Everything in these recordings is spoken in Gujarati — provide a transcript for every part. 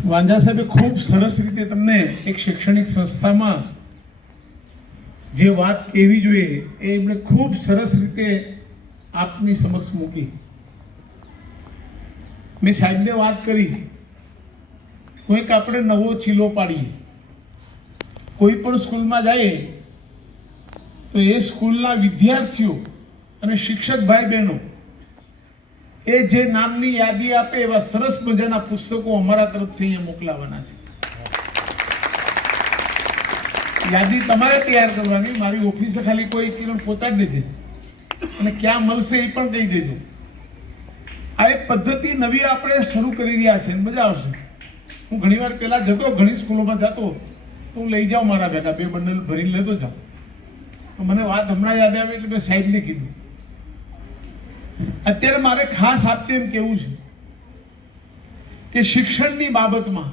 વાંજા સાહેબે ખૂબ સરસ રીતે તમને એક શૈક્ષણિક સંસ્થામાં જે વાત કહેવી જોઈએ એ એમણે ખૂબ સરસ રીતે આપની સમક્ષ મૂકી. મેં સાહેબને વાત કરી. કોઈક આપણે નવો ચીલો પાડીએ. કોઈ પણ સ્કૂલમાં જઈએ તો એ સ્કૂલના વિદ્યાર્થીઓ અને શિક્ષક ભાઈ બહેનો એ જે નામની યાદી આપે એવા સરસ મજાના પુસ્તકો અમારા તરફથી અહીંયા મોકલાવાના છે. યાદી તમારે તૈયાર કરવાની, મારી ઓફિસે ખાલી કોઈ કિરણ પહોંચાડી દેજે અને ક્યાં મળશે એ પણ કહી દેજો. આ એક પદ્ધતિ નવી આપણે શરૂ કરી રહ્યા છે મજા આવશે. હું ઘણીવાર પહેલાં જતો, ઘણી સ્કૂલોમાં જતો હું લઈ જાઉં મારા બેટા બે બંડલ ભરીને લેતો જાઉં. મને વાત હમણાં યાદ આવે એટલે મેં સાહેબને કીધું. અત્યારે મારે ખાસ આપતે એમ કેવું છે કે શિક્ષણની બાબતમાં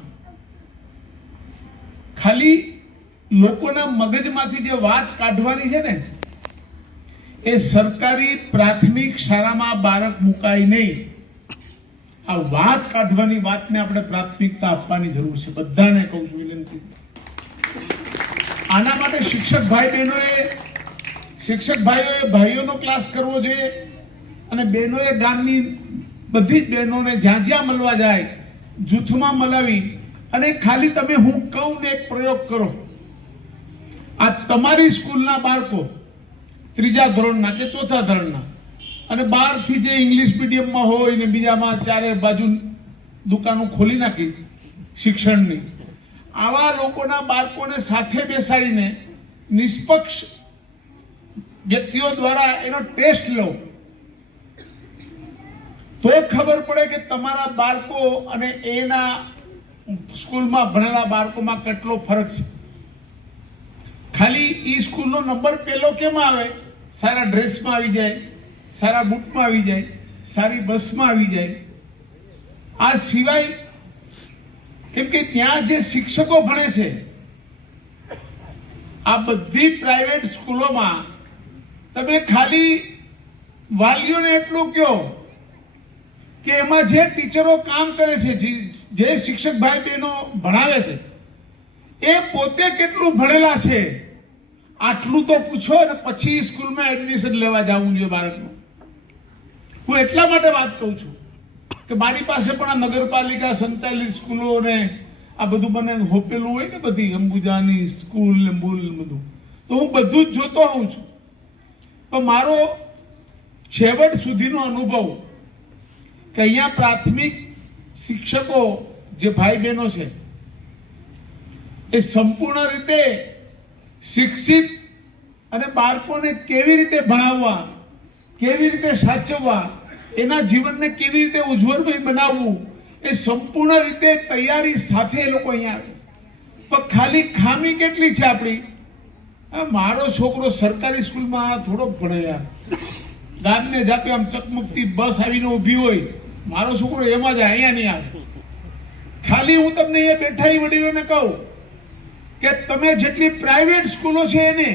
ખાલી લોકોના મગજમાંથી જે વાત કાઢવાની છે ને, એ સરકારી પ્રાથમિક શાળામાં બાળક મુકાય નહીં. આ વાત કાઢવાની વાતને આપણે પ્રાથમિકતા આપવાની જરૂર છે. બધાને કહું છું વિનંતી. આના માટે શિક્ષક ભાઈ બહેનોએ શિક્ષક ભાઈઓએ ભાઈઓનો ક્લાસ કરવો જોઈએ. અને બહેનોએ ગામની બધી જ બહેનોને જ્યાં જ્યાં મળવા જાય, જૂથમાં મલાવી અને ખાલી તમે હું કહું એક પ્રયોગ કરો. આ તમારી સ્કૂલના બાળકો ત્રીજા ધોરણના કે ચોથા ધોરણના અને બહારથી જે ઇંગ્લિશ મીડિયમમાં હોય ને બીજામાં ચારે બાજુ દુકાનો ખોલી નાખી શિક્ષણની, આવા લોકોના બાળકોને સાથે બેસાડીને નિષ્પક્ષ વ્યક્તિઓ દ્વારા એનો ટેસ્ટ લો. તો ખબર પડે કે તમારા બાળકો અને એના સ્કૂલમાં ભણેલા બાળકોમાં કેટલો ફરક છે. ખાલી ઈ સ્કૂલનો નંબર પહેલો કેમ આવે? સારા ડ્રેસમાં આવી જાય, સારા બુટમાં આવી જાય, સારી બસમાં આવી જાય. આ સિવાય કેમ કે ત્યાં જે શિક્ષકો ભણે છે, આ બધી પ્રાઇવેટ સ્કૂલોમાં તમે ખાલી વાલીઓને એટલું કહો કે એમાં જે ટીચરો કામ કરે છે, જે- શિક્ષક ભાઈ બહેનો ભણાવે છે, એ પોતે કેટલું ભણેલા છે, આટલું તો પૂછો ને પછી સ્કૂલમાં એડમિશન લેવા જવું જોઈએ બાળકનું. હું એટલા માટે વાત કહું છું કે મારી પાસે પણ આ નગરપાલિકા સંચાલિત સ્કૂલો ને આ બધું મને હોપેલું હોય ને બધી, અંબુજાની સ્કૂલ ને મૂલ બધું. તો હું બધું જ જોતો હોઉં છું. પણ મારો છેવટ સુધીનો અનુભવ કે અહીંયા પ્રાથમિક શિક્ષકો જે ભાઈ બહેનો છે, એ સંપૂર્ણ રીતે શિક્ષિત અને બાળકોને કેવી રીતે ભણાવવા, કેવી રીતે સાચવવા, એના જીવનને કેવી રીતે ઉજ્જવળમય બનાવવું, એ સંપૂર્ણ રીતે તૈયારી સાથે એ લોકો અહીંયા આવે પણ ખાલી ખામી કેટલી છે આપણી? મારો છોકરો સરકારી સ્કૂલમાં થોડોક ભણે યાર ગામને જાતે આમ ચકમકતી બસ આવીને ઊભી હોય. મારો છોકરો એમાં જ અહીંયા નહીં આવે ખાલી હું તમને એ બેઠા વડીલોને કહું કે તમે જેટલી પ્રાઇવેટ સ્કૂલો છે એને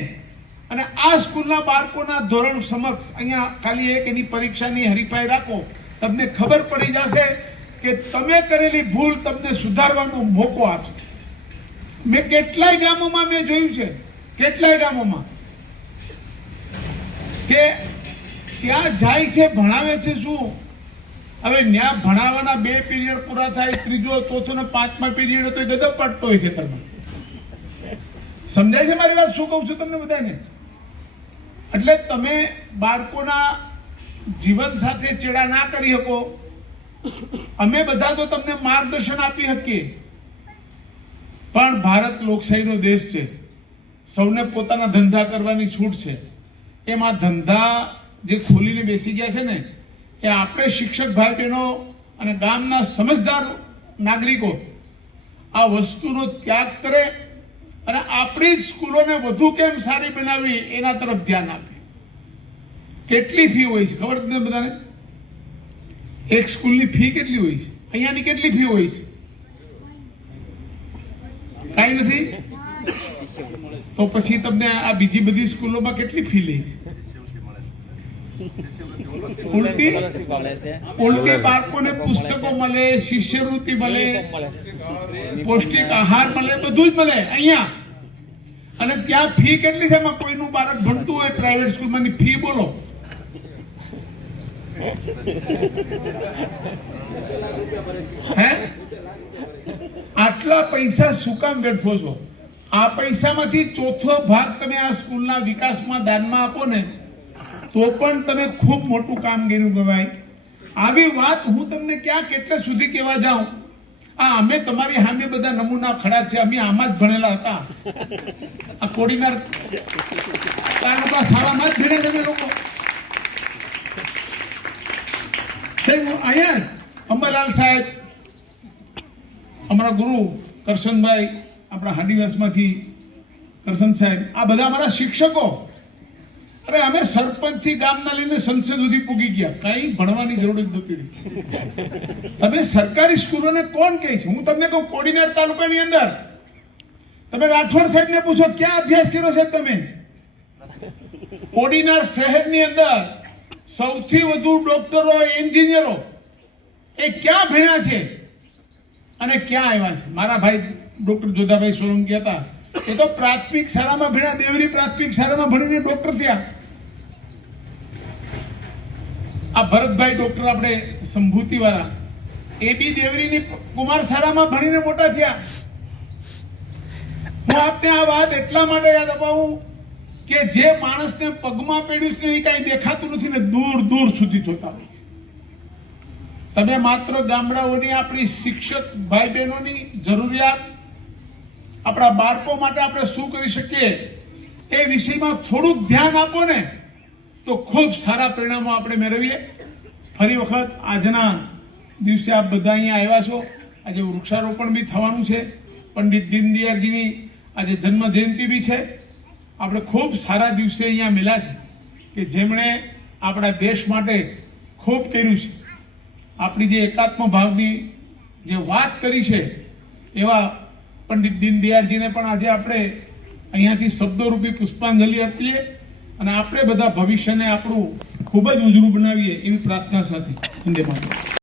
અને આ સ્કૂલના બાળકોના ધોરણ સમક્ષ અહીંયા ખાલી એક એની પરીક્ષાની હરીફાઈ રાખો, તમને ખબર પડી જશે કે તમે કરેલી ભૂલ તમને સુધારવાનો મોકો આપશે. મેં કેટલાય ગામોમાં મેં જોયું છે, કેટલાય ગામોમાં, કે ત્યાં જાય છે, ભણાવે છે શું? હવે ત્યાં ભણાવવાના બે પીરિયડ પૂરા થાય, ત્રીજો, ચોથો ને પાંચમા પીરિયડ તો ગદબ પડતો હોય ખેતરમાં. સમજાય છે મારી વાત? શું કહું છું તમને બધાને? એટલે તમે બાળકોના જીવન સાથે ચેડા ના કરી શકો. અમે બધા તો તમને માર્ગદર્શન આપી શકીએ. પણ ભારત લોકશાહીનો દેશ છે. સૌને પોતાના ધંધા કરવાની છૂટ છે. એમાં ધંધા જે ખોલીને બેસી ગયા છે ને, એ આપણે શિક્ષક ભાઈ બહેનો અને ગામના સમજદાર નાગરિકો આ વસ્તુનો ત્યાગ કરે અને આપણી જ સ્કૂલોને વધુ કેમ સારી બનાવી એના તરફ ધ્યાન આપે. કેટલી ફી હોય છે? ખબર તમને બધાને? એક સ્કૂલની ફી કેટલી હોય છે? અહીંયાની કેટલી ફી હોય છે? કાંઈ નથી? તો પછી તમને આ બીજી બધી સ્કૂલોમાં કેટલી ફી લે છે? ઉલટી? ઉલટી બાળકોને પુસ્તકો મળે શિષ્યવૃત્તિ મળે પૌષ્ટિક આહાર મળે બધું જ મળે અહીંયા. અને ત્યાં ફી કેટલી છે? એમાં કોઈનું બાળક ભણતું હોય પ્રાઇવેટ સ્કૂલમાં ફી બોલો. હે? આટલા પૈસા શું કામ વેઠવો છો? આ પૈસામાંથી ચોથો ભાગ તમે આ સ્કૂલના વિકાસમાં દાનમાં આપો ને તો પણ તમે ખૂબ મોટું કામ કર્યું કહેવાય આવી વાત હું તમને ક્યાં કેટલે સુધી કહેવા જાઉં. આ અમે તમારી સામે બધા નમૂના ખડા છે, અમે આમાં જ ભણેલા હતા. આ કોડીનાર શાળામાં જ ભણ્યા તમે લોકો. અહીંયા અંબાલાલ સાહેબ, અમારા ગુરુ કરશનભાઈ, આપણા હાંડીવાસમાંથી કરશન સાહેબ, આ બધા અમારા શિક્ષકો અરે અમે સરપંચથી ગામના લઈને સંસદ સુધી પૂગી ગયા. કઈ ભણવાની જરૂર જ નથી. તમે સરકારી સ્કૂલોને કોણ કહે છે? હું તમને કહું, કોડીનાર તાલુકાની અંદર. તમે રાઠોડ સાહેબ ને પૂછો, ક્યાં અભ્યાસ કર્યો છે તમે? કોડીનાર શહેરની અંદર સૌથી વધુ ડોક્ટરો, એન્જિનિયરો એ ક્યાં ભણ્યા છે? અને ક્યાં આવ્યા છે? મારા ભાઈ ડોક્ટર જોધાભાઈ સોલંકી હતા. એ તો પ્રાથમિક શાળામાં ભણ્યા, દેવરી પ્રાથમિક શાળામાં ભણીને ડોક્ટર થયા. આ ભરતભાઈ ડોક્ટર આપણે સંભૂતિ વાળા એ બી દેવરીની કુમાર શાળામાં ભણીને મોટા થયા. હું આપને આ વાત એટલા માટે યાદ અપાવું કે જે માણસને પગમાં પડ્યું છે એ કાંઈ દેખાતું નથી ને દૂર દૂર સુધી જોતા હોય. તમે માત્ર ગામડાઓની આપણી શિક્ષક ભાઈ બહેનોની જરૂરિયાત, આપણા બાળકો માટે આપણે શું કરી શકીએ એ વિષયમાં થોડુંક ધ્યાન આપો ને. તો ખૂબ સારા પરિણામો આપણે મેળવીએ. ફરી વખત આજના દિવસે આપ બધા અહીંયા આવ્યા છો. આજે વૃક્ષારોપણ બી થવાનું છે. પંડિત દીનદયાળજીની આજે જન્મજયંતિ બી છે. આપણે ખૂબ સારા દિવસે અહીંયા મળ્યા છે કે જેમણે આપણા દેશ માટે ખૂબ કર્યું છે. આપણી જે એકાત્મ ભાવની જે વાત કરી છે, એવા પંડિત દીનદયાળજીને પણ આજે આપણે અહીંયાથી શબ્દોરૂપી પુષ્પાંજલિ આપીએ. અને આપણે બધા ભવિષ્યને આપણું ખૂબ જ ઉજળું બનાવીએ એવી પ્રાર્થના સાથે વંદે માતરમ.